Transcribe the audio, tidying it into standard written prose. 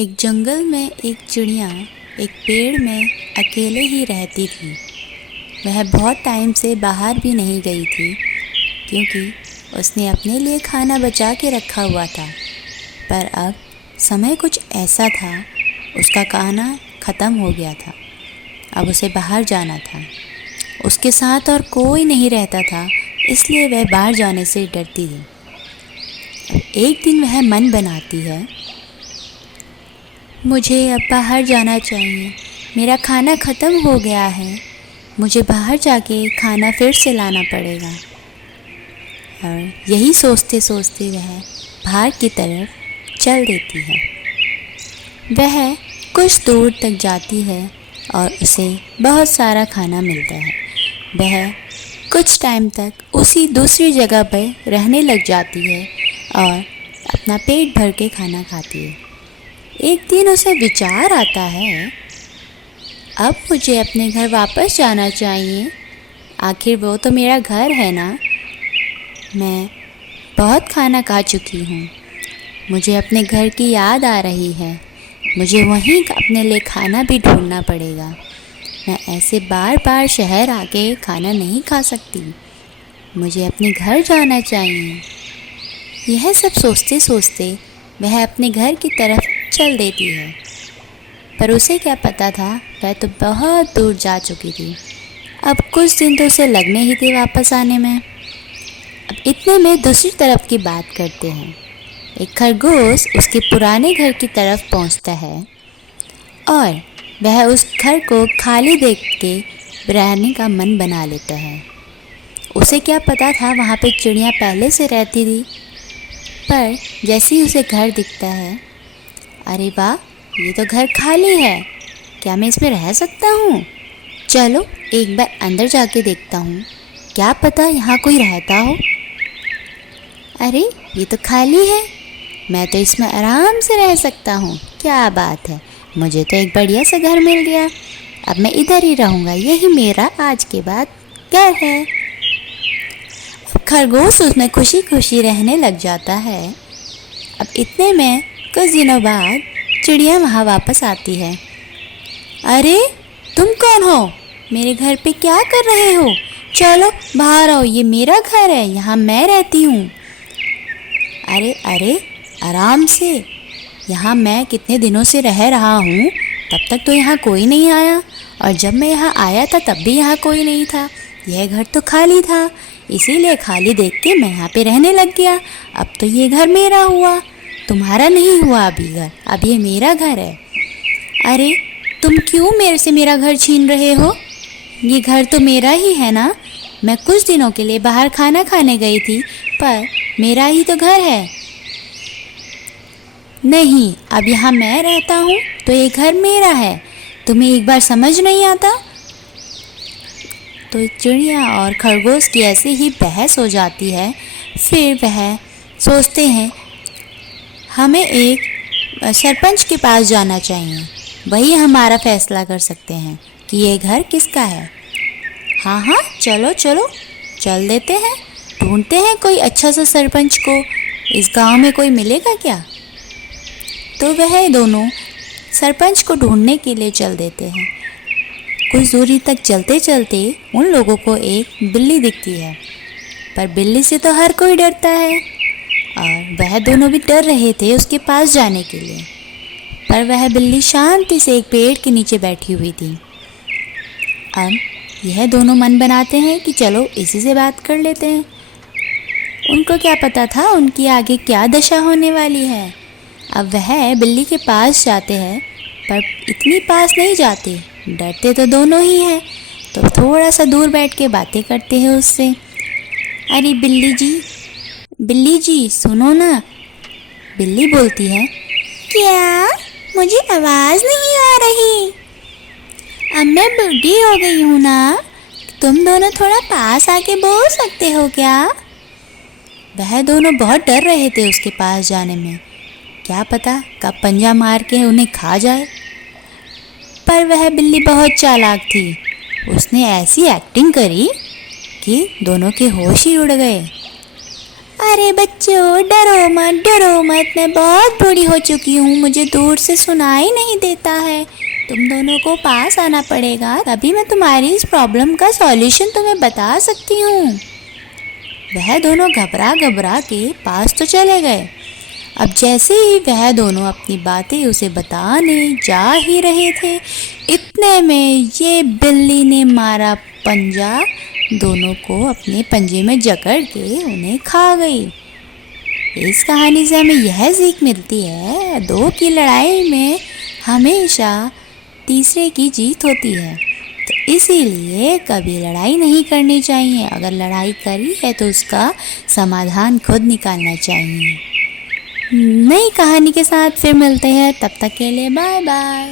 एक जंगल में एक चिड़िया एक पेड़ में अकेले ही रहती थी। वह बहुत टाइम से बाहर भी नहीं गई थी क्योंकि उसने अपने लिए खाना बचा के रखा हुआ था। पर अब समय कुछ ऐसा था, उसका खाना ख़त्म हो गया था। अब उसे बाहर जाना था। उसके साथ और कोई नहीं रहता था, इसलिए वह बाहर जाने से डरती थी। अब एक दिन वह मन बनाती है, मुझे अब बाहर जाना चाहिए, मेरा खाना ख़त्म हो गया है, मुझे बाहर जाके खाना फिर से लाना पड़ेगा। और यही सोचते सोचते वह बाहर की तरफ चल देती है। वह कुछ दूर तक जाती है और उसे बहुत सारा खाना मिलता है। वह कुछ टाइम तक उसी दूसरी जगह पर रहने लग जाती है और अपना पेट भर के खाना खाती है। एक दिन उसे विचार आता है, अब मुझे अपने घर वापस जाना चाहिए, आखिर वो तो मेरा घर है ना। मैं बहुत खाना खा चुकी हूँ, मुझे अपने घर की याद आ रही है, मुझे वहीं अपने लिए खाना भी ढूंढना पड़ेगा। मैं ऐसे बार बार शहर आके खाना नहीं खा सकती, मुझे अपने घर जाना चाहिए। यह सब सोचते सोचते वह अपने घर की तरफ चल देती है। पर उसे क्या पता था, वह तो बहुत दूर जा चुकी थी। अब कुछ दिन तो उसे लगने ही थे वापस आने में। अब इतने में दूसरी तरफ की बात करते हैं। एक खरगोश उसके पुराने घर की तरफ पहुंचता है और वह उस घर को खाली देख के रहने का मन बना लेता है। उसे क्या पता था वहाँ पे चिड़िया पहले से रहती थी। पर जैसे ही उसे घर दिखता है, अरे वाह, ये तो घर खाली है, क्या मैं इसमें रह सकता हूँ? चलो एक बार अंदर जाके देखता हूँ, क्या पता यहाँ कोई रहता हो। अरे ये तो खाली है, मैं तो इसमें आराम से रह सकता हूँ, क्या बात है, मुझे तो एक बढ़िया सा घर मिल गया, अब मैं इधर ही रहूँगा, यही मेरा आज के बाद घर है। अब खरगोश उसमें खुशी खुशी रहने लग जाता है। अब इतने में कुछ दिनों बाद चिड़िया वहाँ वापस आती है। अरे तुम कौन हो, मेरे घर पे क्या कर रहे हो? चलो बाहर आओ, ये मेरा घर है, यहाँ मैं रहती हूँ। अरे अरे आराम से, यहाँ मैं कितने दिनों से रह रहा हूँ, तब तक तो यहाँ कोई नहीं आया, और जब मैं यहाँ आया था तब भी यहाँ कोई नहीं था, यह घर तो खाली था, इसीलिए खाली देख के मैं यहाँ पे रहने लग गया। अब तो ये घर मेरा हुआ, तुम्हारा नहीं हुआ अभी घर, अब ये मेरा घर है। अरे तुम क्यों मेरे से मेरा घर छीन रहे हो? ये घर तो मेरा ही है ना, मैं कुछ दिनों के लिए बाहर खाना खाने गई थी, पर मेरा ही तो घर है। नहीं, अब यहाँ मैं रहता हूँ तो ये घर मेरा है, तुम्हें एक बार समझ नहीं आता? तो चिड़िया और खरगोश की ऐसे ही बहस हो जाती है। फिर वह सोचते हैं, हमें एक सरपंच के पास जाना चाहिए, वही हमारा फैसला कर सकते हैं कि ये घर किसका है। हाँ हाँ चलो चलो, चल देते हैं, ढूंढते हैं कोई अच्छा सा सरपंच को, इस गांव में कोई मिलेगा क्या? तो वह दोनों सरपंच को ढूंढने के लिए चल देते हैं। कुछ दूरी तक चलते चलते उन लोगों को एक बिल्ली दिखती है, पर बिल्ली से तो हर कोई डरता है और वह दोनों भी डर रहे थे उसके पास जाने के लिए। पर वह बिल्ली शांति से एक पेड़ के नीचे बैठी हुई थी। अब यह दोनों मन बनाते हैं कि चलो इसी से बात कर लेते हैं। उनको क्या पता था उनकी आगे क्या दशा होने वाली है। अब वह बिल्ली के पास जाते हैं, पर इतनी पास नहीं जाते, डरते तो दोनों ही हैं, तो थोड़ा सा दूर बैठ के बातें करते हैं उससे। अरे बिल्ली जी सुनो ना। बिल्ली बोलती है, क्या? मुझे आवाज़ नहीं आ रही, अब मैं बूढ़ी हो गई हूँ ना, तुम दोनों थोड़ा पास आके बोल सकते हो क्या? वह दोनों बहुत डर रहे थे उसके पास जाने में, क्या पता कब पंजा मार के उन्हें खा जाए। पर वह बिल्ली बहुत चालाक थी, उसने ऐसी एक्टिंग करी कि दोनों के होश ही उड़ गए। अरे बच्चों, डरो मत, मैं बहुत बूढ़ी हो चुकी हूँ, मुझे दूर से सुनाई नहीं देता है। तुम दोनों को पास आना पड़ेगा, तभी मैं तुम्हारी इस प्रॉब्लम का सॉल्यूशन तुम्हें बता सकती हूँ। वह दोनों घबरा घबरा के पास तो चले गए। अब जैसे ही वह दोनों अपनी बातें उसे बताने जा ही रहे थे, इतने में ये बिल्ली ने मारा पंजा, दोनों को अपने पंजे में जकड़ के उन्हें खा गई। इस कहानी से हमें यह सीख मिलती है, दो की लड़ाई में हमेशा तीसरे की जीत होती है। तो इसीलिए कभी लड़ाई नहीं करनी चाहिए। अगर लड़ाई करी है तो उसका समाधान खुद निकालना चाहिए। नई कहानी के साथ फिर मिलते हैं, तब तक के लिए बाय बाय।